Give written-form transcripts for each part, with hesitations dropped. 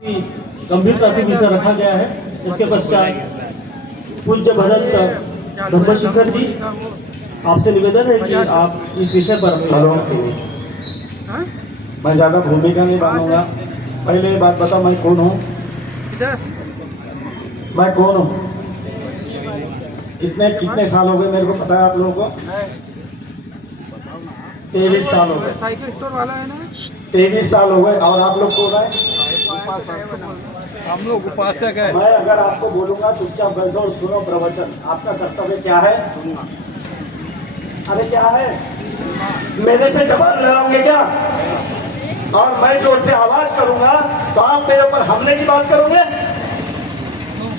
गंभीरता से विषय रखा गया है। इसके पश्चात पूज्य भदंत धर्मशिखर जी, आपसे निवेदन है कि आप इस विषय पर मैं ज़्यादा भूमिका नहीं बांधूंगा। पहले ये बात बताओ, मैं कौन हूँ? मैं कौन हूँ? कितने कितने साल हो गए मेरे को पता है आप लोगों को? 23 साल हो गए। साइकिल स्टोर वाला है ना? 23 साल हो गए। और आप लोग कौन है? हम लोग उपासक है। मैं अगर आपको बोलूंगा चुपचाप बैठो और सुनो प्रवचन, आपका कर्तव्य क्या है? अरे क्या है? मेरे से जबान लड़ाओगे क्या? और मैं जोर से आवाज करूंगा तो आप मेरे ऊपर हमले की बात करोगे?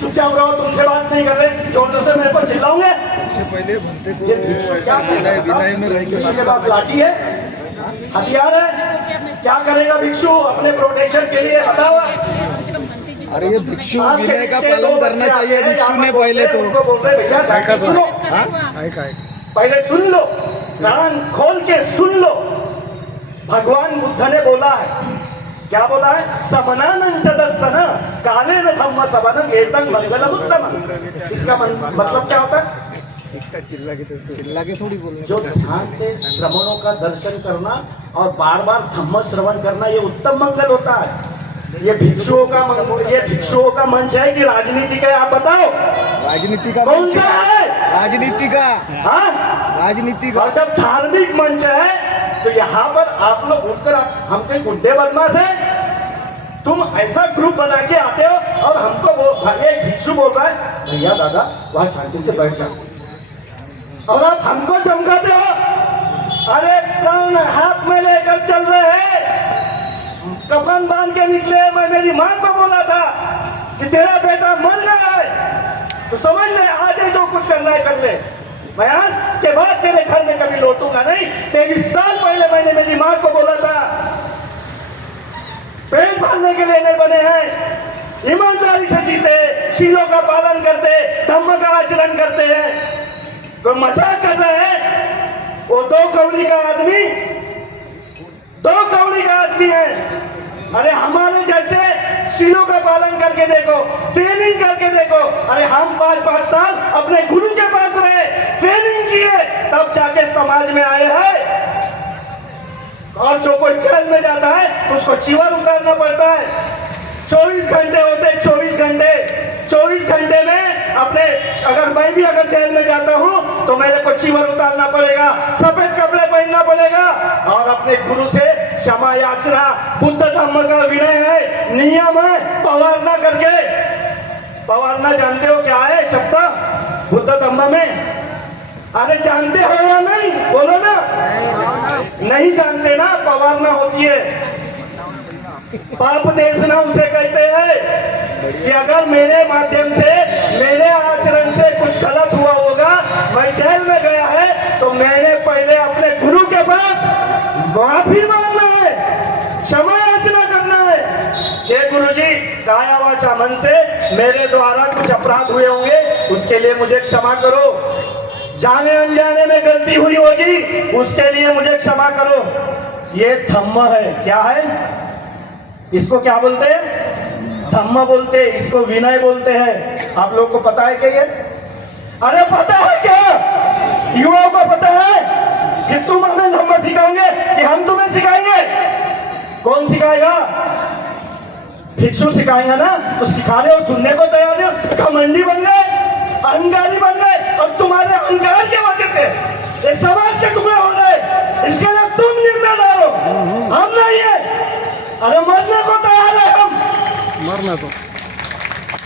चुपचाप रहो, तुमसे बात नहीं कर रहे, जोर जोर से मेरे पर चिल्लाओगे? उससे पहले भंते को ये भिक्षु क्या विनय में रह भिक्षु के पास लाठी है, हथियार है, क्या करेगा भिक्षु अपने प्रोटेक्शन के लिए? बताओ। अरे ये भिक्षु विनय का पालन करना चाहिए भिक्षु ने पहले तो। बोल रहे भैया सुनो, पहले सुन लो, कान खोल के सुन लो। भगवान बुद्ध ने बोला है, क्या बोला है? समनानं च दस्सन कालेन धम्म सबनं एतं मंगलम उत्तमम्। इसका मतलब क्या होता है? चिल्ला के थोड़ी बोलना। जो ध्यान से श्रवणों का दर्शन करना और बार बार धम्म श्रवण करना, ये उत्तम मंगल होता है। ये भिक्षुओं का मंच है कि राजनीति का? आप बताओ, राजनीति का कौन सा है? राजनीति का। हाँ, राजनीति का। और जब धार्मिक मंच है तो यहाँ पर आप लोग उठकर हम कहीं गुड्डे बदमाश है? तुम ऐसा ग्रुप बना के आते हो और हमको एक भिक्षु बोल रहा है भैया दादा वहां शांति से बैठ जाओ, और आप हमको चमकाते हो। अरे प्राण हाथ में लेकर चल रहे हैं, कफन बांध के निकले। मैं मेरी मां को बोला था कि तेरा बेटा मर गया है तो समझ ले, आज ही जो कुछ करना है कर ले। मैं आज के बाद तेरे घर में कभी लौटूंगा नहीं। 23 साल पहले मैंने मेरी मां को बोला था, पेट भरने के लिए नहीं बने हैं, ईमानदारी से जीते, शीलों का पालन करते, धम्म का आचरण करते हैं। कोई मजाक कर रहे हैं? वो 2 कौड़ी का आदमी, 2 कौड़ी का आदमी है। अरे हमारे जैसे शीलों का पालन करके देखो, ट्रेनिंग करके देखो। अरे हम 5-5 साल अपने गुरु के पास रहे, ट्रेनिंग किए, तब जाके समाज में आए हैं। और जो कोई जेल में जाता है उसको चिवर उतारना पड़ता है। 24 घंटे होते, 24 घंटे में अपने, अगर मैं भी अगर जेल में जाता हूं तो मेरे को चिवर उतारना पड़ेगा, सफेद कपड़े पहनना पड़ेगा और अपने गुरु से क्षमा याचना। बुद्ध धम्म का विनय है, नियम है, पवारना करके। पवारना जानते हो क्या है शब्द बुद्ध धम्म में? अरे जानते हो या नहीं? बोलो ना। नहीं जानते ना? पवारना होती है, पाप देशना उसे कहते हैं कि अगर मेरे माध्यम से, मेरे आचरण से कुछ गलत हुआ होगा, मैं जेल में गया है तो मैंने पहले अपने गुरु के पास माफी मांगना है, क्षमा याचना करना है कि गुरुजी काया वाचा मन से मेरे द्वारा कुछ अपराध हुए होंगे, उसके लिए मुझे क्षमा करो। जाने अनजाने में गलती हुई होगी, उसके लिए मुझे क्षमा करो। ये धम्म है। क्या है? इसको क्या बोलते हैं? धम्म बोलते हैं, इसको विनय बोलते हैं। आप लोगों को पता है क्या ये? अरे पता है क्या? युवाओं को पता है कि तुम हमें धम्म सिखाओगे कि हम तुम्हें सिखाएंगे? कौन सिखाएगा? भिक्षु सिखाएगा ना। तो सिखा रहे हो, सुनने को तैयार हो, घमंडी बन गए, अहंकारी बन गए, और तुम्हारे अहंकार की वजह से ये समाज के टुकड़े हो रहे। इसके लिए तुम जिम्मेदार हो, हम नहीं है। अरे मरने को तैयार है हम, मरना तो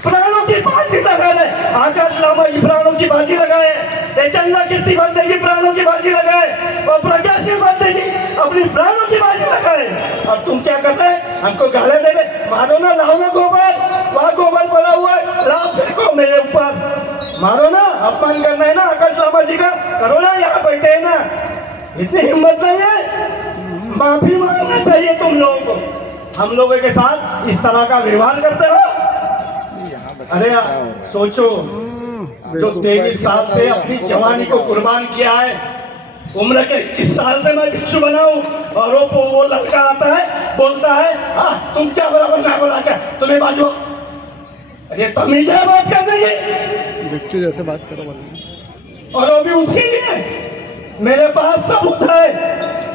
प्राणों की बाजी लगाए। आकाश लामा की प्राणों की बाजी लगाए, चंदा कीर्ति बंदे की प्राणों की बाजी लगाए, और प्रज्ञा सिंह बंदे की अपनी प्राणों की बाजी लगाए। और तुम क्या करते हैं? हमको गाले दे रहे, मारो ना, लाओ ना गोबर, वहां गोबर पड़ा हुआ है, लाओ फेंको मेरे ऊपर, मारो ना। अपमान करना है ना आकाश लामा जी का, करो ना, यहाँ बैठे है ना। इतनी हिम्मत नहीं है? माफी मांगना चाहिए तुम लोगों को। हम लोगों के साथ इस तरह का व्यवहार करते हो? अरे सोचो, जो 23 साल से अपनी जवानी को कुर्बान किया है, उम्र के 21 साल से मैं भिक्षु बना हूं, और वो लड़का आता है बोलता है हाँ तुम क्या बराबर ना बोला अच्छा तुम्हें बाजू अरे तमीज है बात करने की भिक्षु जैसे बात करो बोलो। और वो भी उसी लिए मेरे पास सबूत है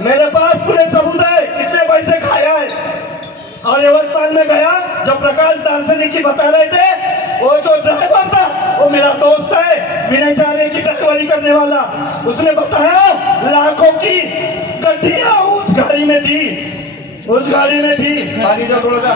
मेरे पास पूरे सबूत है कितने पैसे खाया है। और यवतमाल में गया जब प्रकाश दार्शनिक की बता रहे थे वो जो ड्राइवर था वो मेरा दोस्त है विनय चारे की ड्राइवरी करने वाला उसने बताया लाखों की गड्डियां उस गाड़ी में थी पानी का थोड़ा सा